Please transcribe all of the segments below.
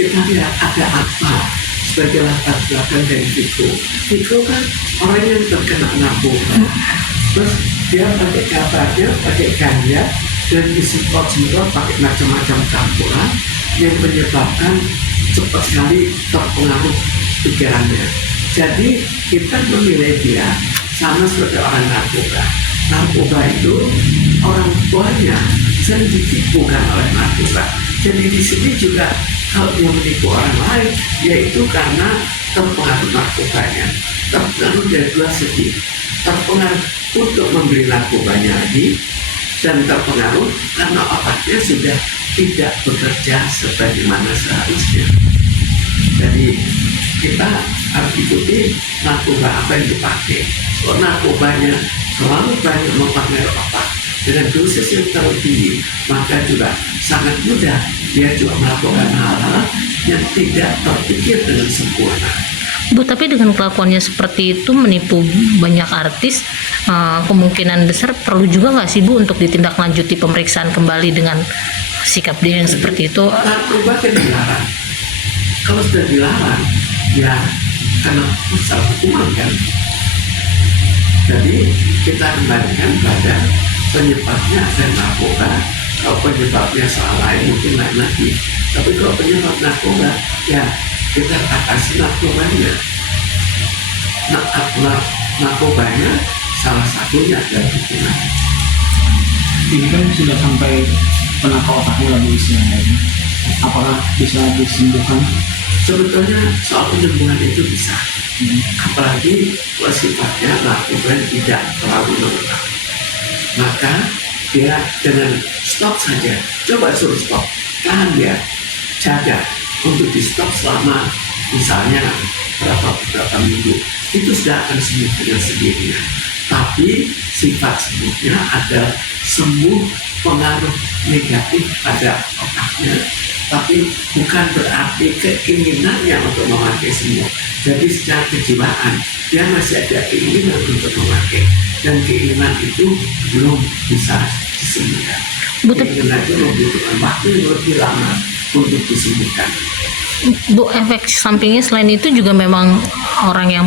Kita lihat ada apa sebagai latar belakang dari Viko. Viko kan orang yang terkena narkoba, terus dia pakai kabarnya, pakai ganja, dan disemprot-semprot pakai macam-macam campuran yang menyebabkan cepat sekali terpengaruh pikirannya. Jadi kita menilai dia sama seperti orang narkoba. Narkoba itu orang tuanya sering ditipukan oleh narkoba. Jadi di sini juga kalau dia menipu orang lain, yaitu karena terpengaruh narkobanya. Terpengaruh dari dua segi. Terpengaruh untuk membeli narkobanya lagi, dan terpengaruh karena otaknya sudah tidak bekerja sebagaimana seharusnya. Jadi kita harus ikuti narkoba apa yang dipakai. Kalau narkobanya terlalu banyak mempengaruhi otak dengan dosis yang terlalu tinggi, maka juga sangat mudah dia juga melakukan hal-hal yang tidak terpikir dengan sempurna. Bu, tapi dengan kelakuannya seperti itu menipu banyak artis, kemungkinan besar perlu juga nggak sih Bu untuk ditindaklanjuti pemeriksaan kembali dengan sikap dia yang seperti itu? Narkoba kan dilarang. Kalau sudah dilarang, ya karena masalah hukuman kan. Jadi kita kembalikan pada penyebabnya ada narkoba. Kalau penyebabnya salah lain mungkin lain lagi. Tapi kalau penyebab narkoba, ya kita atasi narkobanya. Narkobanya salah satunya adalah hukuman. Ini kan sudah sampai penakar otaknya lagi istilahnya. Apakah bisa disembuhkan? Sebetulnya soal penyembuhan itu bisa. Apalagi kalau sifatnya narkoba tidak terlalu menetap. Maka dia dengan stop saja, coba suruh stop, tahan dia, jaga untuk di stop selama misalnya berapa minggu, itu sudah akan sembuh dengan sendirinya. Tapi sifat sembuhnya adalah sembuh pengaruh negatif pada otaknya, tapi bukan berarti keinginannya untuk memakai semua. Jadi secara kejiwaan dia masih ada keinginan untuk memakai, dan keinginan itu belum bisa disembuhkan. Keinginan itu membutuhkan waktu yang lebih lama untuk disembuhkan. Bu, efek sampingnya selain itu juga memang orang yang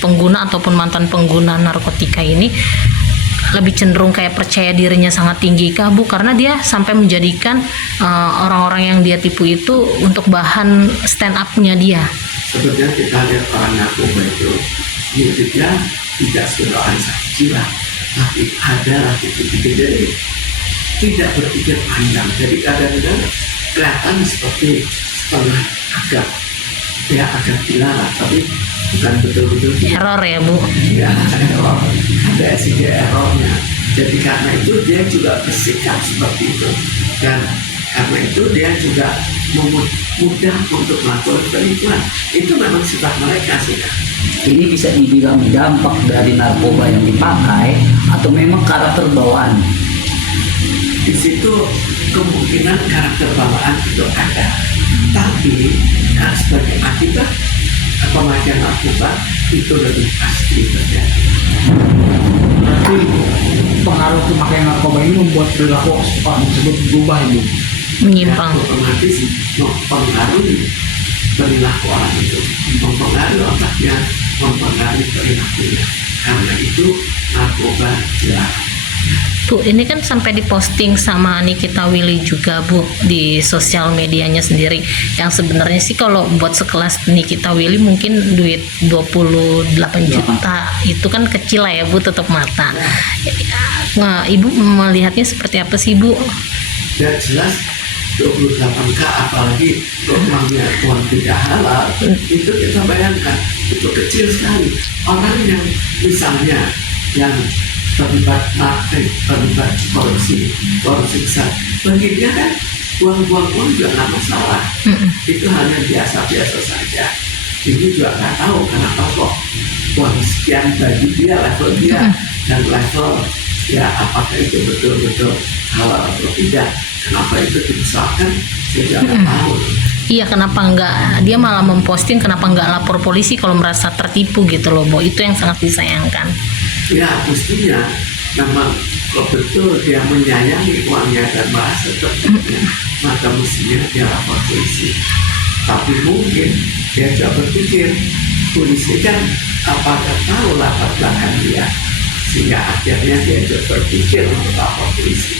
pengguna ataupun mantan pengguna narkotika ini lebih cenderung kayak percaya dirinya sangat tinggi kah Bu, karena dia sampai menjadikan orang-orang yang dia tipu itu untuk bahan stand up-nya dia. Sebetulnya kita lihat orang narkoba itu hidupnya tidak seperti orang sakit jiwa, tapi adalah tipu-tipu, jadi tidak berpikir panjang. Jadi kadang-kadang kelihatan seperti setengah agak gila lah, tapi bukan betul-betul Error ya Bu? Ya, error, ada segi errornya. Jadi karena itu dia juga bersikap seperti itu, dan karena itu dia juga mudah untuk melakukan penipuan. Itu memang sifat mereka sih. Ini bisa dibilang dampak dari narkoba yang dipakai atau memang karakter bawaan? Di situ kemungkinan karakter bawaan itu ada, tapi sebagai akibat pemakaian narkoba itu lebih pasti terjadi. Berarti pengaruh pemakaian narkoba ini membuat perilaku orang tersebut berubah, Ibu? Menyimpang. Ya, otomatis mempengaruhi perilaku orang itu, mempengaruhi otaknya, mempengaruhi perilakunya. Karena itu narkoba dilarang. Bu, ini kan sampai diposting sama Nikita Willy juga Bu di sosial medianya sendiri, yang sebenarnya sih kalau buat sekelas Nikita Willy mungkin duit 28 juta itu kan kecil lah ya Bu, tutup mata. Nah, Ibu melihatnya seperti apa sih Bu? Ya jelas 28K, apalagi uangnya uang tidak halal, itu kita bayangkan itu kecil sekali. Orang yang misalnya yang terlibat korupsi besar, bagi dia kan uang juga nggak masalah. Itu hanya biasa-biasa saja. Ini juga nggak tahu kenapa kok uang sekian bagi dia, level dia, dan level ya apakah itu betul-betul halal atau tidak. Kenapa itu dibesarkan, saya nggak tahu. Iya, kenapa enggak dia malah memposting, kenapa enggak lapor polisi kalau merasa tertipu gitu loh Bu, itu yang sangat disayangkan. Ya mestinya memang kalau betul dia menyayangi uangnya dan merasa tertibnya, maka mestinya dia lapor polisi. Tapi mungkin dia tidak berpikir polisi kan apakah tahu latar belakang dia, sehingga akhirnya dia juga berpikir untuk lapor polisi.